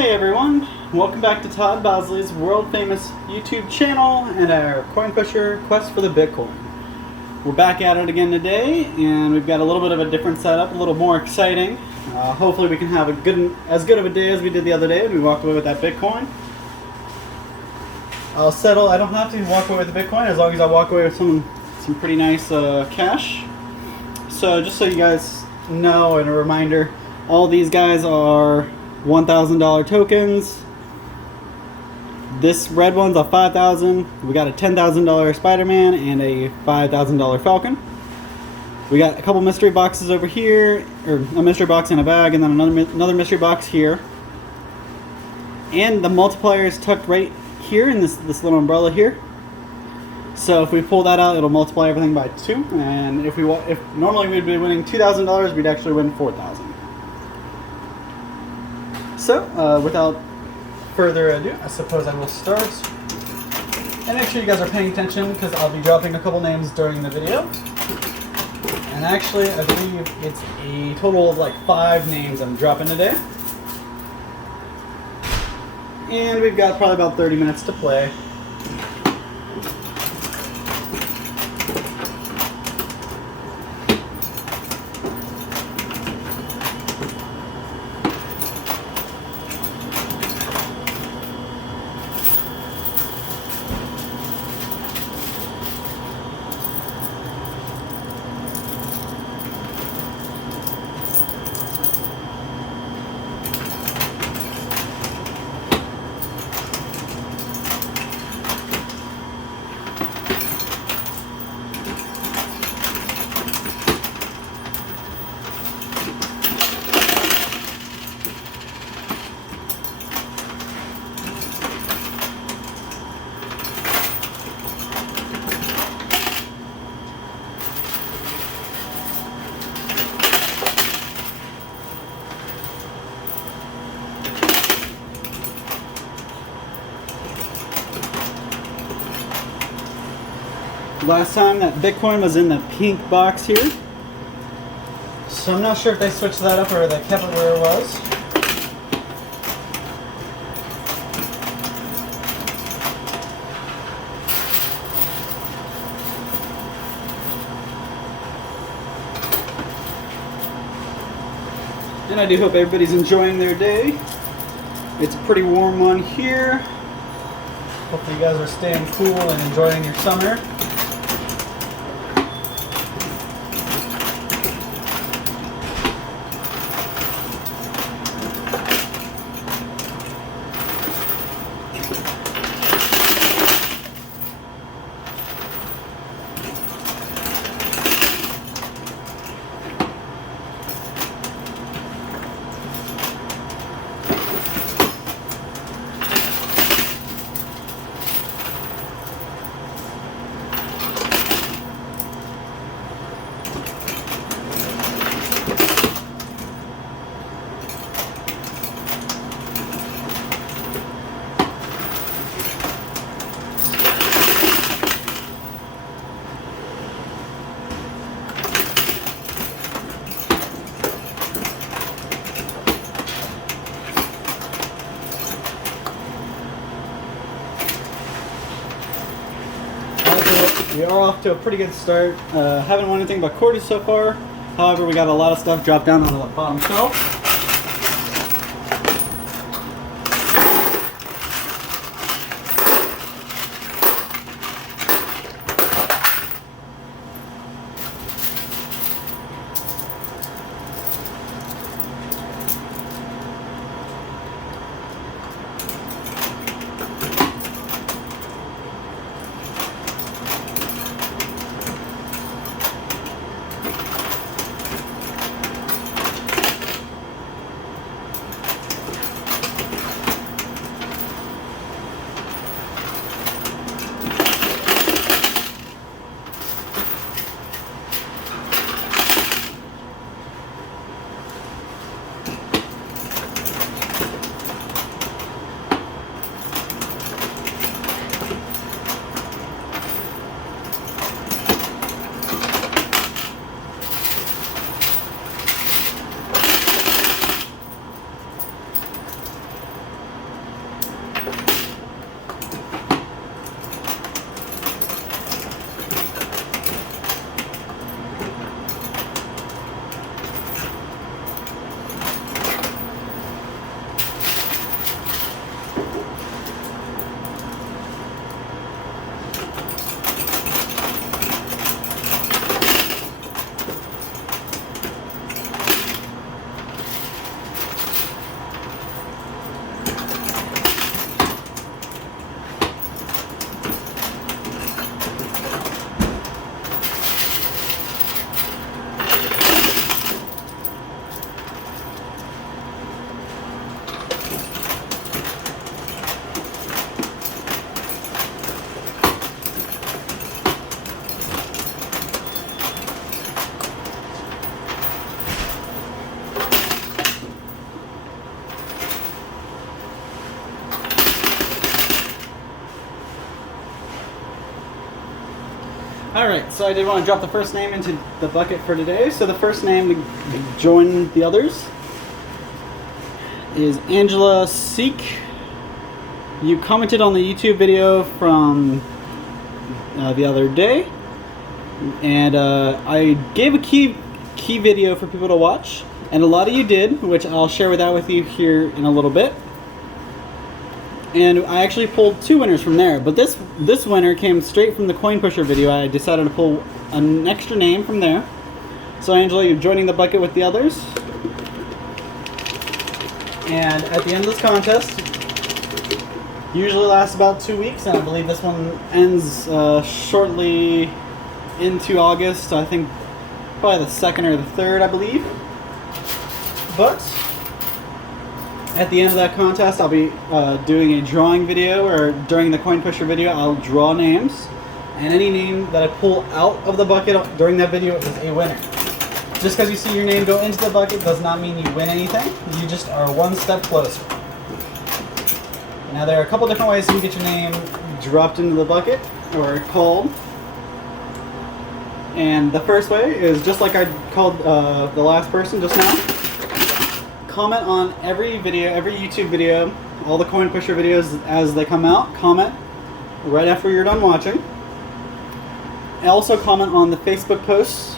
Hey everyone, welcome back to Todd Bosley's world famous YouTube channel and our Coin Pusher Quest for the Bitcoin. We're back at it again today, and we've got a little bit of a different setup, a little more exciting. Hopefully we can have as good of a day as we did the other day when we walked away with that Bitcoin. I don't have to walk away with the Bitcoin as long as I walk away with some pretty nice cash. So just so you guys know, and a reminder, all these guys are $1,000 tokens. This red one's a $5,000. We got a $10,000 Spider-Man and a $5,000 Falcon. We got a couple mystery boxes over here, or a mystery box in a bag, and then another mystery box here. And the multiplier is tucked right here in this little umbrella here. So if we pull that out, it'll multiply everything by 2. And if normally we'd be winning $2,000, we'd actually win $4,000. So without further ado, I suppose I will start. And make sure you guys are paying attention because I'll be dropping a couple names during the video. And actually, I believe it's a total of like 5 names I'm dropping today. And we've got probably about 30 minutes to play. Last time that Bitcoin was in the pink box here. So I'm not sure if they switched that up or they kept it where it was. And I do hope everybody's enjoying their day. It's a pretty warm one here. Hopefully you guys are staying cool and enjoying your summer. We are off to a pretty good start. Haven't won anything but quarters so far. However, we got a lot of stuff dropped down on the bottom shelf. Alright, so I did want to drop the first name into the bucket for today. So the first name to join the others is Angela Seek. You commented on the YouTube video from the other day, and I gave a key video for people to watch, and a lot of you did, which I'll share that with you here in a little bit. And I actually pulled 2 winners from there, but this winner came straight from the Coin Pusher video. I decided to pull an extra name from there. So Angela, you're joining the bucket with the others. And at the end of this contest, usually lasts about 2 weeks, and I believe this one ends shortly into August. I think probably the 2nd or the 3rd, I believe. But at the end of that contest, I'll be doing a drawing video, or during the Coin Pusher video, I'll draw names, and any name that I pull out of the bucket during that video is a winner. Just because you see your name go into the bucket does not mean you win anything. You just are one step closer. Now there are a couple different ways you can get your name dropped into the bucket or called. And the first way is just like I called the last person just now. Comment on every video, every YouTube video, all the Coin Pusher videos as they come out. Comment right after you're done watching. And also comment on the Facebook posts.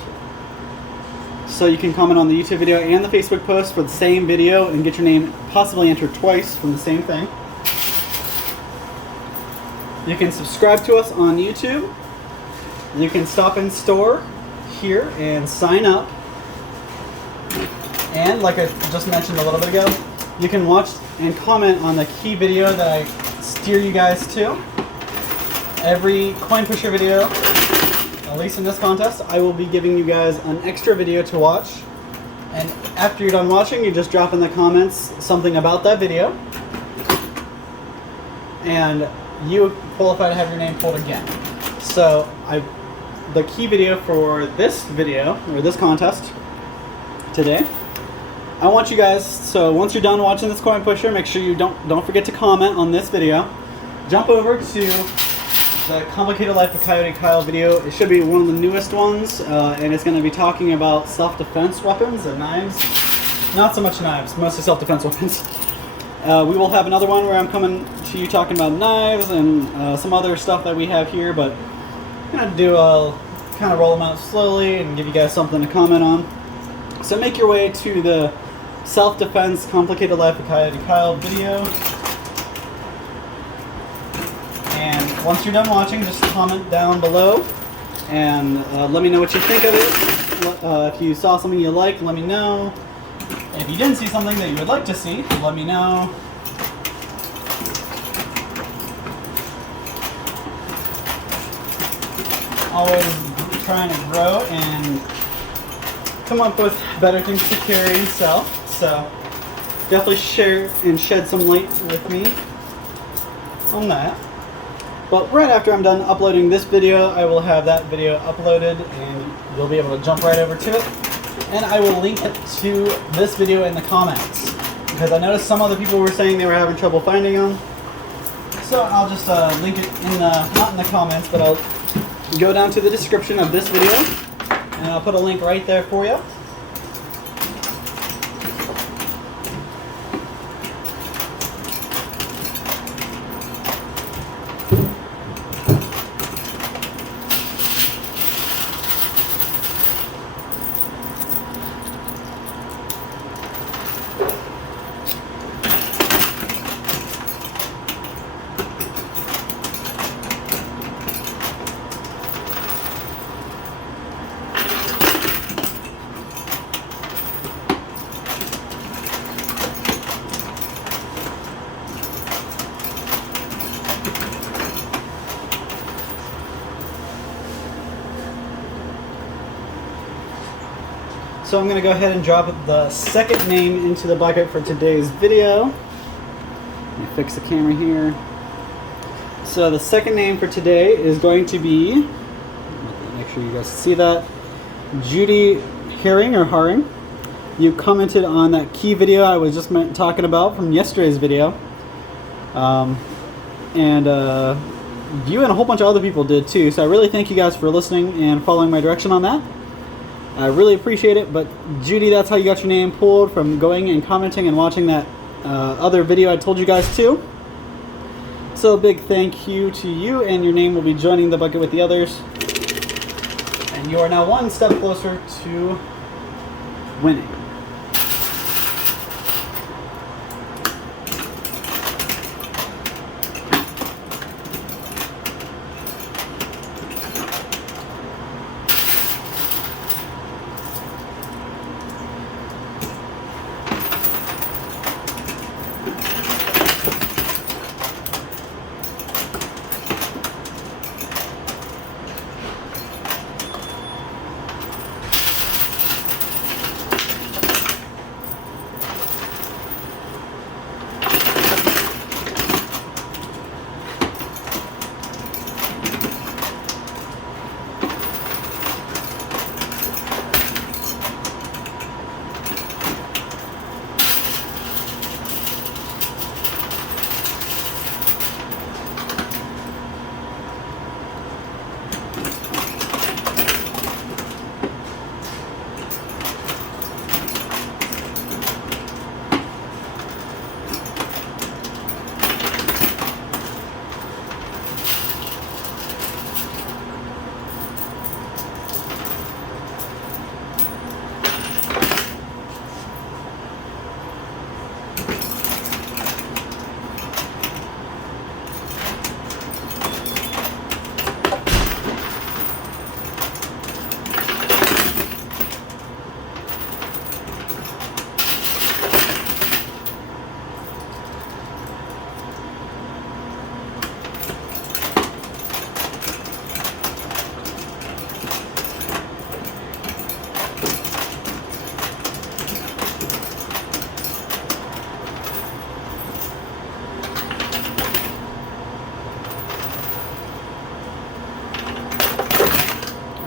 So you can comment on the YouTube video and the Facebook post for the same video and get your name possibly entered twice from the same thing. You can subscribe to us on YouTube. You can stop in store here and sign up. And like I just mentioned a little bit ago, you can watch and comment on the key video that I steer you guys to. Every Coin Pusher video, at least in this contest, I will be giving you guys an extra video to watch. And after you're done watching, you just drop in the comments something about that video. And you qualify to have your name pulled again. So the key video for this video, or this contest today, I want you guys, so once you're done watching this Coin Pusher, make sure you don't forget to comment on this video. Jump over to the Complicated Life of Coyote Kyle video. It should be one of the newest ones, and it's going to be talking about self-defense weapons and knives. Not so much knives, mostly self-defense weapons. We will have another one where I'm coming to you talking about knives and some other stuff that we have here, but I'm going to kind of roll them out slowly and give you guys something to comment on. So make your way to the Self-Defense Complicated Life of Coyote Kyle video. And once you're done watching, just comment down below and let me know what you think of it. If you saw something you liked, let me know. If you didn't see something that you would like to see, let me know. Always trying to grow and come up with better things to carry and sell. So definitely share and shed some light with me on that. But right after I'm done uploading this video, I will have that video uploaded and you'll be able to jump right over to it. And I will link it to this video in the comments, because I noticed some other people were saying they were having trouble finding them. So I'll just link it in the, not in the comments, but I'll go down to the description of this video and I'll put a link right there for you. So I'm going to go ahead and drop the second name into the bucket for today's video. Let me fix the camera here. So the second name for today is going to be, make sure you guys see that, Judy Herring or Haring. You commented on that key video I was just talking about from yesterday's video. And you and a whole bunch of other people did too. So I really thank you guys for listening and following my direction on that. I really appreciate it. But Judy, that's how you got your name pulled, from going and commenting and watching that other video I told you guys too. So a big thank you to you, and your name will be joining the bucket with the others. And you are now one step closer to winning.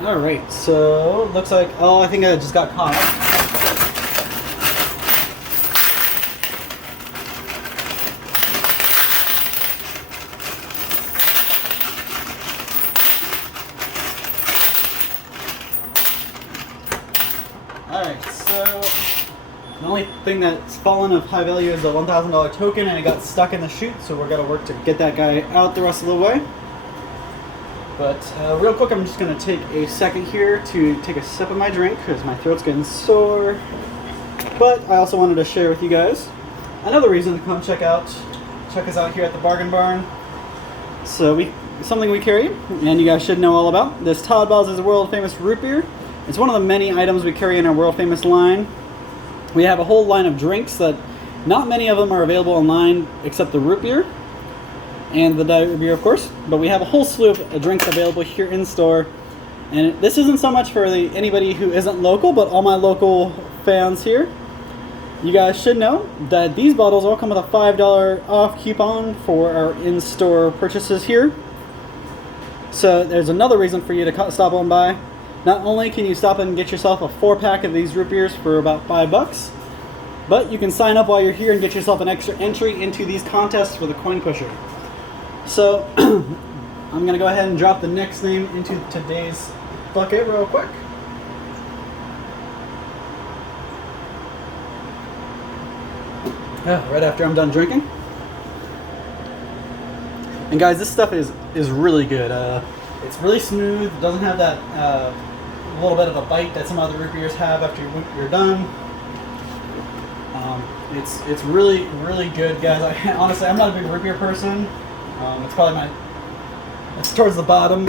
Alright, so looks like, oh, I think I just got caught. Alright, so the only thing that's fallen of high value is the $1,000 token, and it got stuck in the chute, so we're going to work to get that guy out the rest of the way. But real quick, I'm just going to take a second here to take a sip of my drink because my throat's getting sore. But I also wanted to share with you guys another reason to come check us out here at the Bargain Barn. So something we carry, and you guys should know all about. This Todd Balsley's world famous root beer. It's one of the many items we carry in our world famous line. We have a whole line of drinks that not many of them are available online except the root beer. And the diet beer, of course, but we have a whole slew of drinks available here in store. And this isn't so much for anybody who isn't local, but all my local fans here. You guys should know that these bottles all come with a $5 off coupon for our in-store purchases here. So there's another reason for you to stop on by. Not only can you stop and get yourself a 4-pack of these root beers for about $5, but you can sign up while you're here and get yourself an extra entry into these contests for the Coin Pusher. So, I'm going to go ahead and drop the next name into today's bucket real quick. Right after I'm done drinking. And guys, this stuff is really good. It's really smooth. It doesn't have that little bit of a bite that some other root beers have after you're done. It's really, really good, guys. Honestly, I'm not a big root beer person. It's probably it's towards the bottom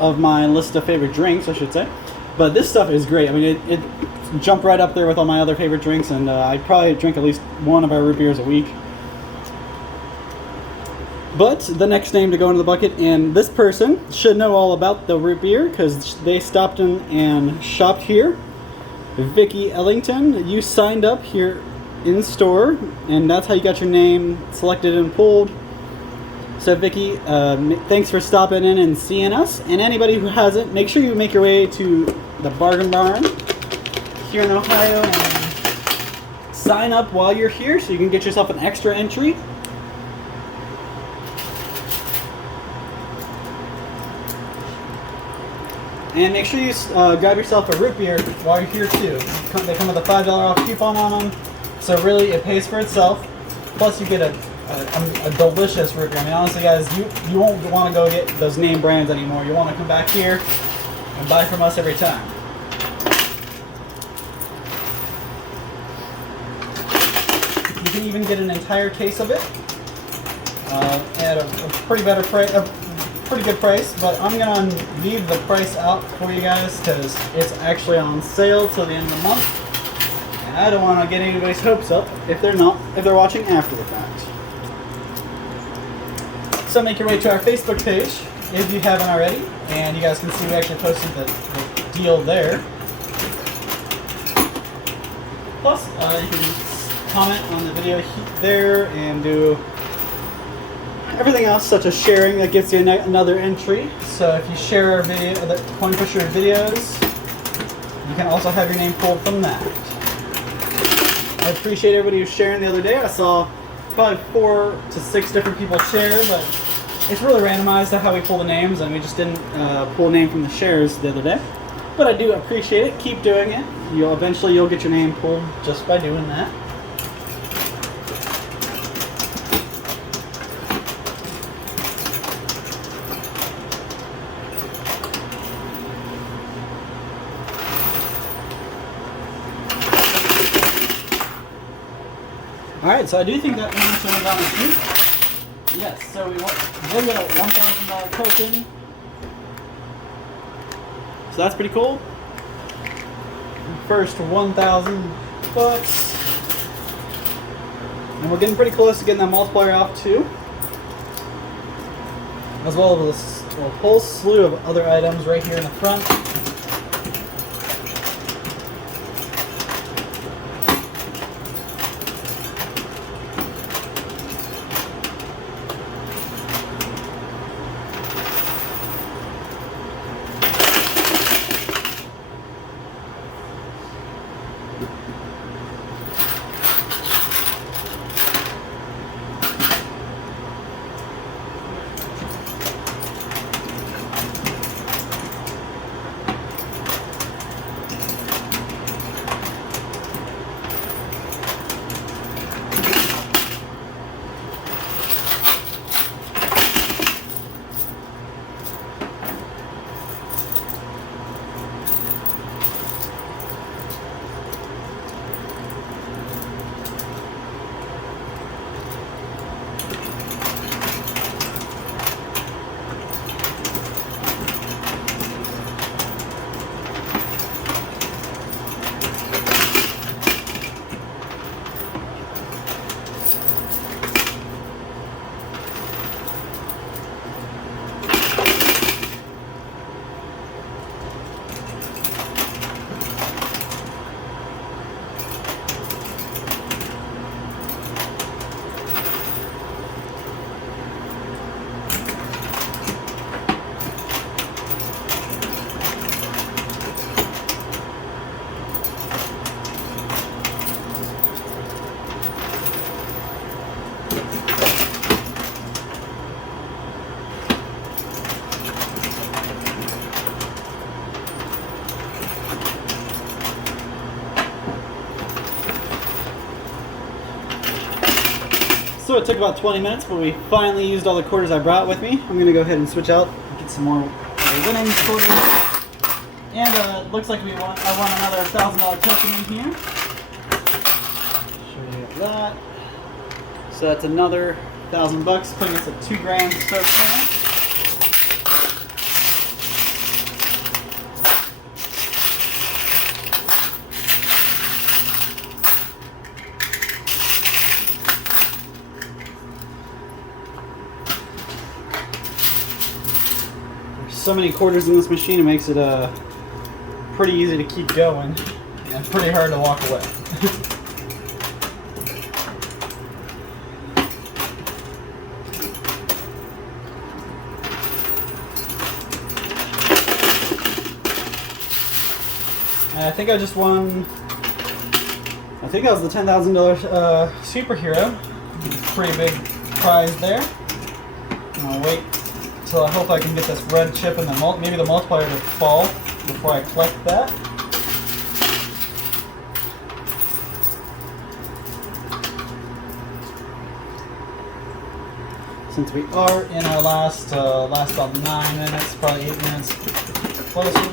of my list of favorite drinks, I should say. But this stuff is great. I mean, it jumped right up there with all my other favorite drinks, and I probably drink at least one of our root beers a week. But the next name to go into the bucket, and this person should know all about the root beer because they stopped in and shopped here. Vicky Ellington, you signed up here in store, and that's how you got your name selected and pulled. So Vicky, thanks for stopping in and seeing us. And anybody who hasn't, make sure you make your way to the Bargain Barn here in Ohio and sign up while you're here so you can get yourself an extra entry. And make sure you grab yourself a root beer while you're here too. They come with a $5 off coupon on them, so really it pays for itself. Plus you get a delicious root beer. I mean, honestly guys, you won't want to go get those name brands anymore. You want to come back here and buy from us every time. You can even get an entire case of it at a pretty good price, but I'm gonna leave the price out for you guys because it's actually on sale till the end of the month, and I don't want to get anybody's hopes up if they're watching after the fact. So make your way to our Facebook page if you haven't already, and you guys can see we actually posted the deal there. Plus, you can comment on the video there and do everything else, such as sharing, that gets you another entry. So if you share our video, the Coin Pusher videos, you can also have your name pulled from that. I appreciate everybody who's sharing the other day. I saw probably 4 to 6 different people share, but it's really randomized to how we pull the names, and we just didn't pull a name from the shares the other day. But I do appreciate it. Keep doing it. Eventually you'll get your name pulled just by doing that. Alright, so I do think that one actually went down the chute. Yes, so we got a $1,000 token. So that's pretty cool. First 1,000 bucks. And we're getting pretty close to getting that multiplier off too. As well as a whole slew of other items right here in the front. So it took about 20 minutes, but we finally used all the quarters I brought with me. I'm going to go ahead and switch out and get some more winning quarters. And looks like I won another $1,000 token in here. Show you that. So that's another 1,000 bucks, putting us at $2,000 so far. So many quarters in this machine, it makes it pretty easy to keep going and pretty hard to walk away. think I just won. I think that was the $10,000 superhero. Pretty big prize there. I'll wait till I hope I can get this red chip and maybe the multiplier to fall before I collect that. Since we are in our last about 9 minutes, probably 8 minutes closer.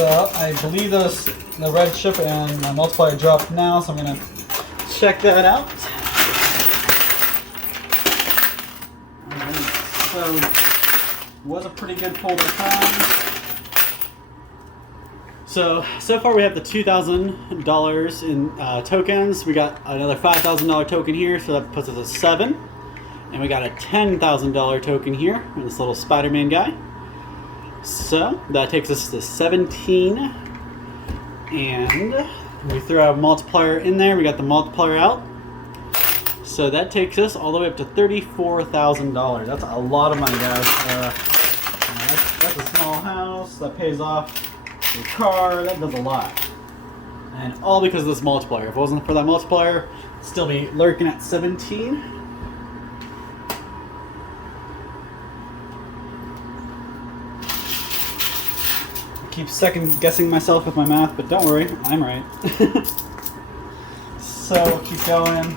So I believe the red chip and my multiplier dropped now, so I'm going to check that out. So was a pretty good pull that time. So far we have the $2,000 in tokens. We got another $5,000 token here, so that puts us at 7. And we got a $10,000 token here, this little Spider-Man guy. So that takes us to 17, and we throw a multiplier in there. We got the multiplier out, so that takes us all the way up to $34,000. That's a lot of money, guys. That's a small house that pays off your car. That does a lot, and all because of this multiplier. If it wasn't for that multiplier, I'd still be lurking at 17. Keep second guessing myself with my math, but don't worry, I'm right. So we'll keep going.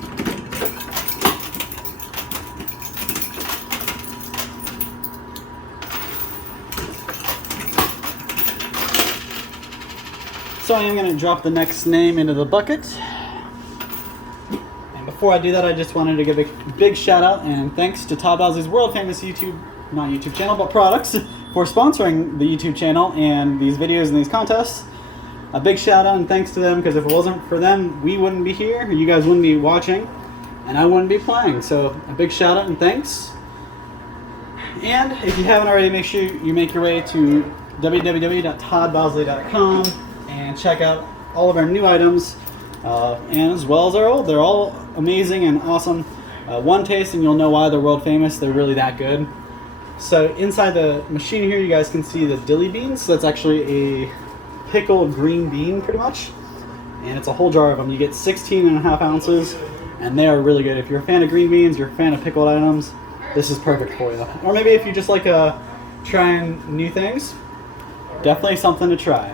So I am going to drop the next name into the bucket. And before I do that, I just wanted to give a big shout out and thanks to Todd Bowsley's world famous not YouTube channel, but products, for sponsoring the YouTube channel and these videos and these contests. A big shout out and thanks to them, because if it wasn't for them, we wouldn't be here, you guys wouldn't be watching, and I wouldn't be playing. So a big shout out and thanks. And if you haven't already, make sure you make your way to www.toddbowsley.com and check out all of our new items, and as well as our old. They're all amazing and awesome. One taste and you'll know why they're world famous. They're really that good. So inside the machine here, you guys can see the dilly beans. So that's actually a pickled green bean, pretty much. And it's a whole jar of them. You get 16.5 ounces, and they are really good. If you're a fan of green beans, you're a fan of pickled items, this is perfect for you. Or maybe if you just like trying new things, definitely something to try.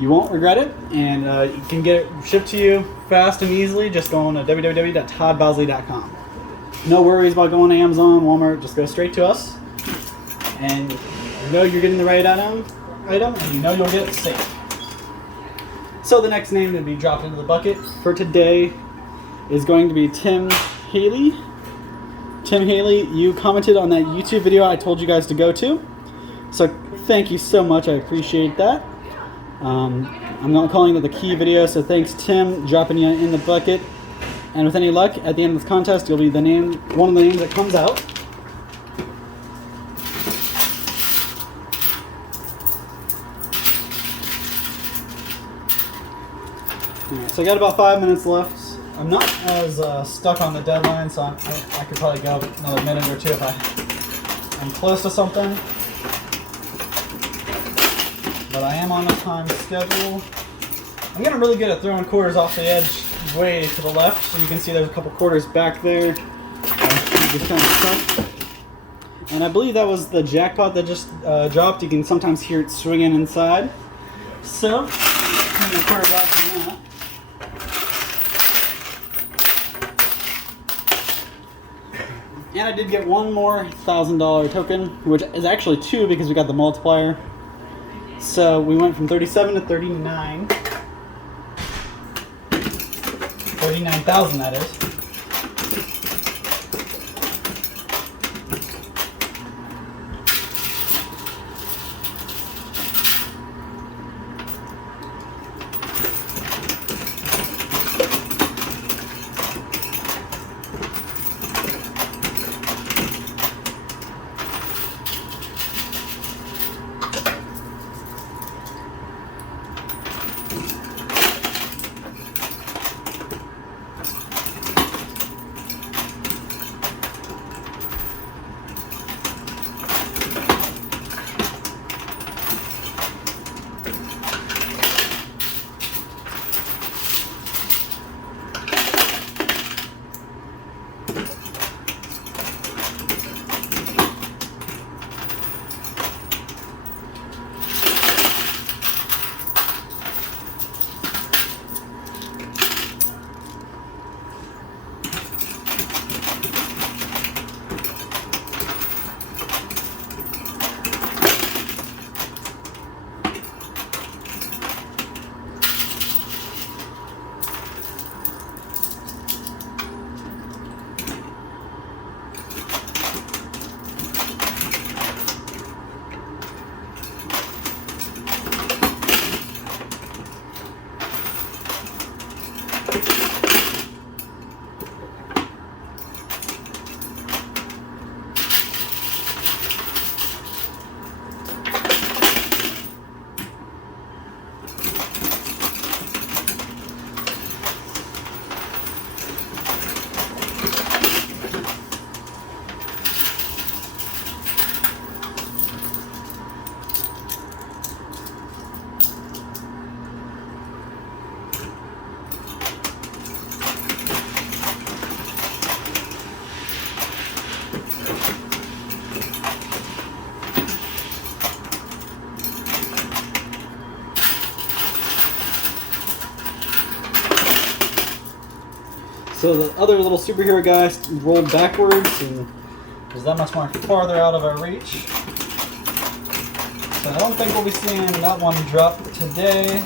You won't regret it, and you can get it shipped to you fast and easily just going to www.toddbowsley.com. No worries about going to Amazon, Walmart, just go straight to us. And you know you're getting the right item, and you know you'll get it safe. So the next name to be dropped into the bucket for today is going to be Tim Haley. Tim Haley, you commented on that YouTube video I told you guys to go to. So thank you so much, I appreciate that. I'm not calling it the key video, so thanks Tim, dropping you in the bucket. And with any luck, at the end of this contest, you'll be one of the names that comes out. Alright, so I got about 5 minutes left. I'm not as stuck on the deadline, so I could probably go another minute or two if I'm close to something. but I am on a time schedule. I'm getting really good at throwing quarters off the edge way to the left, so you can see there's a couple quarters back there. Just kind of stuck. And I believe that was the jackpot that just dropped. You can sometimes hear it swinging inside. So, I'm going to quarter back from that. And I did get one more $1,000 token, which is actually two because we got the multiplier. So we went from 37 to 39. 39,000, that is. So the other little superhero guy rolled backwards and was that much more farther out of our reach. So I don't think we'll be seeing that one drop today.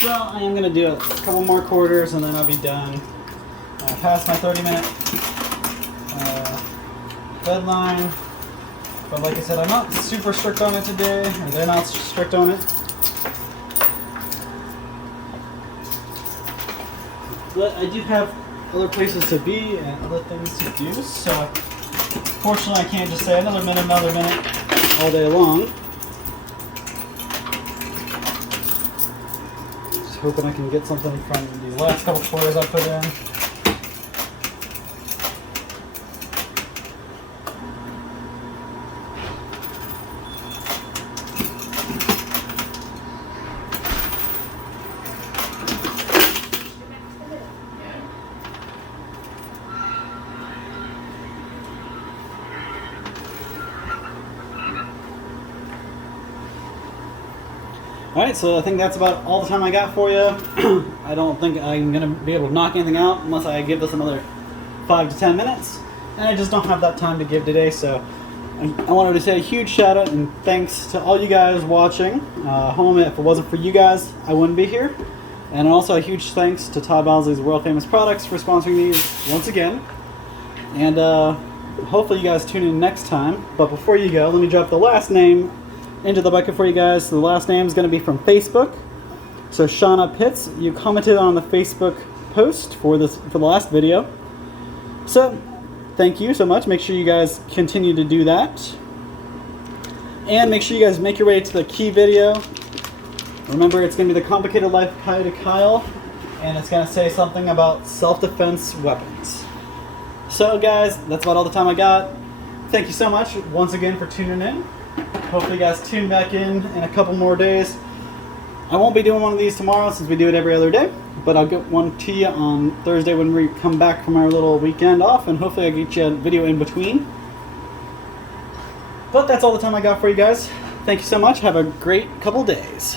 So I am going to do a couple more quarters and then I'll be done. Past my 30-minute deadline. But like I said, I'm not super strict on it today, or they're not strict on it. But I do have other places to be and other things to do, so fortunately I can't just say another minute all day long. Just hoping I can get something from these last couple toys I put in. Alright, so I think that's about all the time I got for you. I don't think I'm going to be able to knock anything out unless I give this another 5 to 10 minutes. And I just don't have that time to give today, so I wanted to say a huge shout out and thanks to all you guys watching. Home, if it wasn't for you guys, I wouldn't be here. And also a huge thanks to Todd Bosley's World Famous Products for sponsoring these once again. And hopefully you guys tune in next time. But before you go, let me drop the last name into the bucket for you guys. The last name is going to be from Facebook. So Shauna Pitts, you commented on the Facebook post for the last video. So thank you so much. Make sure you guys continue to do that. And make sure you guys make your way to the key video. Remember, it's going to be the Complicated Life of Kyle to Kyle, and it's going to say something about self-defense weapons. So guys, that's about all the time I got. Thank you so much once again for tuning in. Hopefully you guys tune back in a couple more days. I won't be doing one of these tomorrow since we do it every other day, but I'll get one to you on Thursday when we come back from our little weekend off, and hopefully I'll get you a video in between. But that's all the time I got for you guys. Thank you so much. Have a great couple days.